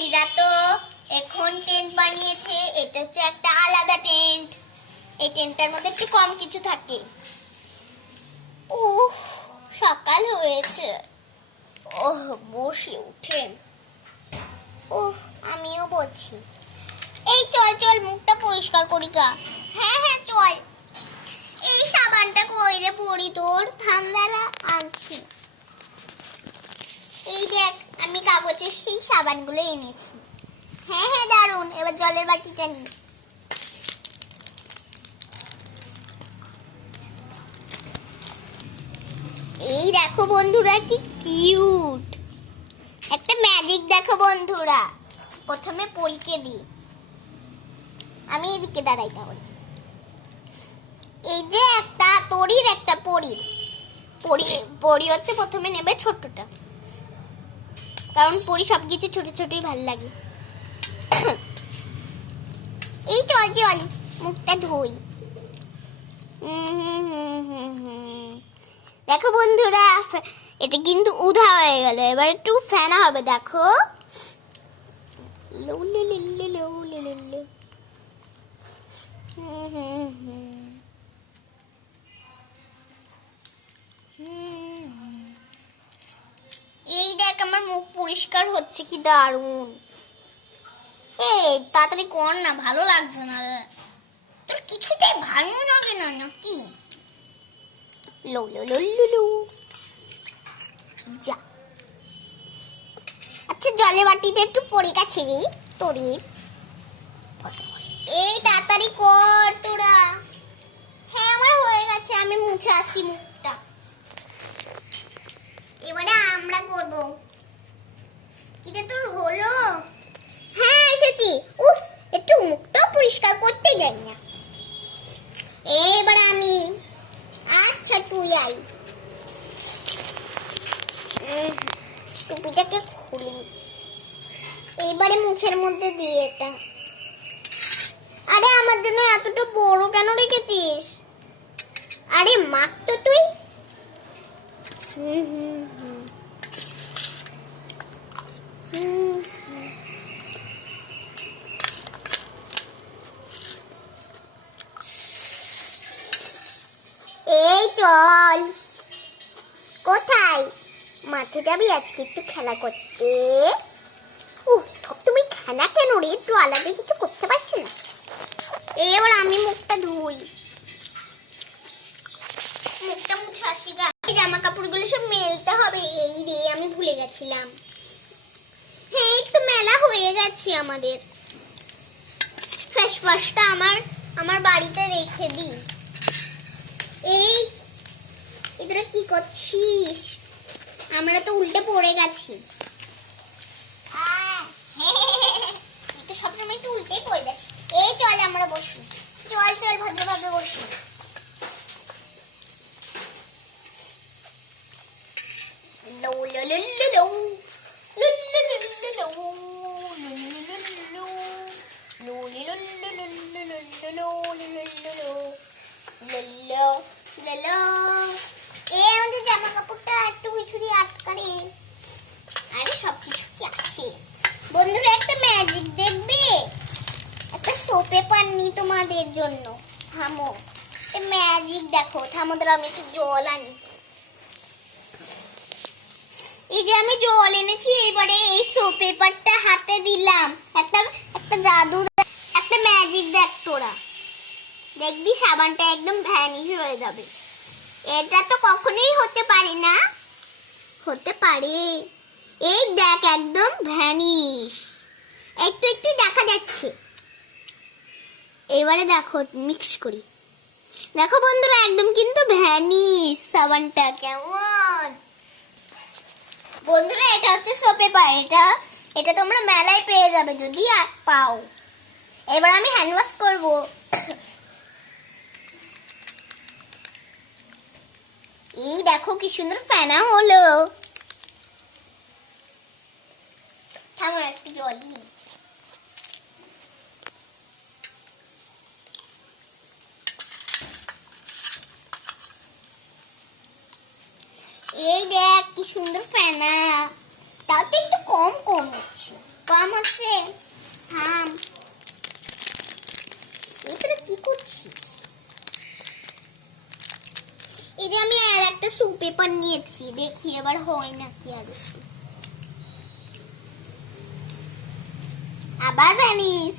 পরীরা তো এখন টেন্ট বানিয়েছে। এটা হচ্ছে একটা আলাদা টেন্ট। এই টেন্টটার মধ্যে একটু কম কিছু থাকে। উফ, সকাল হয়েছে। ওহ, বসে উঠে। উফ, আমিও বলছি। এই চল চল, মুখটা পরিষ্কার করি গা। হ্যাঁ হ্যাঁ চল। এই সাবানটা কই রে পরি তোর? থামদালা আনছি। এই দেখ, আমি কাগজের সেই সাবানগুলো এনেছি। হ্যাঁ হ্যাঁ দারুন। এবার জলের বাটিটা নি। এই দেখো বন্ধুরা, কি কিউট একটা ম্যাজিক। দেখো বন্ধুরা, প্রথমে পরীকে দিই। আমি এদিকে দাঁড়াই তাহলে। এই যে একটা তরির, একটা পরীর। পরী হচ্ছে প্রথমে নেবে ছোট্টটা, কারণ পরী সবকিছু ছোট ছোটই ভালো লাগে। এই চল চল, মুখটা ধুই। দেখো বন্ধুরা, এটা কিন্তু উধা হয়ে গেল। এবার একটু ফেনা হবে। দেখো, এই দেখ আমার মুখ পরিষ্কার হচ্ছে, কি দারুণ। এই তাড়াতাড়ি কর না, ভালো লাগছে না রে। তোর কিছুতেই ভালো লাগে না নাকি? লো লো লো লো লো। যা। আচ্ছা, জলের বাটিতে একটু পড়ে গেছে রে তোদের। এই তাড়াতাড়ি কর তোরা। হ্যাঁ আমার হয়ে গেছে, আমি মুছে আসি মুখটা। এবারে আমরা করব। কিটা তোর হলো? হ্যাঁ এসেছি। উফ, একটু মুখটা পরিষ্কার করতে যাই না। এবারে আমি। আচ্ছা তুই আই। টুপিটাকে খুলি। এবারে মুখের মধ্যে দিয়ে এটা। আরে আমার জন্য এতটা বড় কেন রেখেছিস? আরে মাখ তো তুই। এই চল। কোথায়? মাঠে যাবি আজকে একটু খেলা করতে? তুমি খেলা কেন রে? একটু আলাদা কিছু করতে পারছি না। এবার আমি মুখটা ধুই। মুখটা মুছে আসি গা। জামা কাপড়গুলো সব মেলতে হবে। এই রে, আমি ভুলে গেছিলাম। হ্যাঁ তো মেলা হয়ে গেছে আমাদের। ফেস ওয়াশটা আমার বাড়িতে রেখে দিই। এই তোরা কি করছিস? আমরা তো উল্টে পড়ে গেছি। তুই তো সবসময় তো উল্টেই পড়ে যাস। এই চল আমরা বসি। চল চল, ভদ্রভাবে বসি। লো লো লো লো লো লো লো লো লো লো। এই আমাদের জামা কাপড়টা একটু ছুরি আটকারে। আরে সবকিছু কি আছে বন্ধুরা? একটা ম্যাজিক দেখবে? একটা সোপ পেপার নি তোমাদের জন্য। থামো, এই ম্যাজিক দেখো। থামো, ধরো আমি একটু জল আনি। এই যে আমি জল এনেছি। এবারে এই সোপ পেপারটা হাতে দিলাম। একটা জাদু, একটা ম্যাজিক দেখ তোরা। দেখবি সাবানটা একদম ভ্যানিশ হয়ে যাবে। এটা তো কখনোই হতে পারে না। হতে পারে। এই দেখ, একদম ভ্যানিশ। একটু একটু দেখা যাচ্ছে। এবারে দেখো, মিক্স করি। দেখো বন্ধুরা, একদম কিন্তু ভ্যানিশ সাবানটা। কেমন বন্ধুরা? এটা হচ্ছে সোপ পেপার। এটা তোমরা মেলায় পেয়ে যাবে যদি পাও। এবার আমি হ্যান্ড ওয়াশ করবো। এই দেখো কি সুন্দর ফেনা হলো। থামো, একটু জল নিই। এই দেখ কি সুন্দর ফেনা। তাও তো একটু কম হচ্ছে। এই যে আমি আর একটা সু পেপার নিয়েছি, দেখি এবার হয় নাকি আর একটু। আবার ভ্যানিস।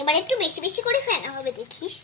এবার একটু বেশি বেশি করে ফেনা হবে, দেখিস।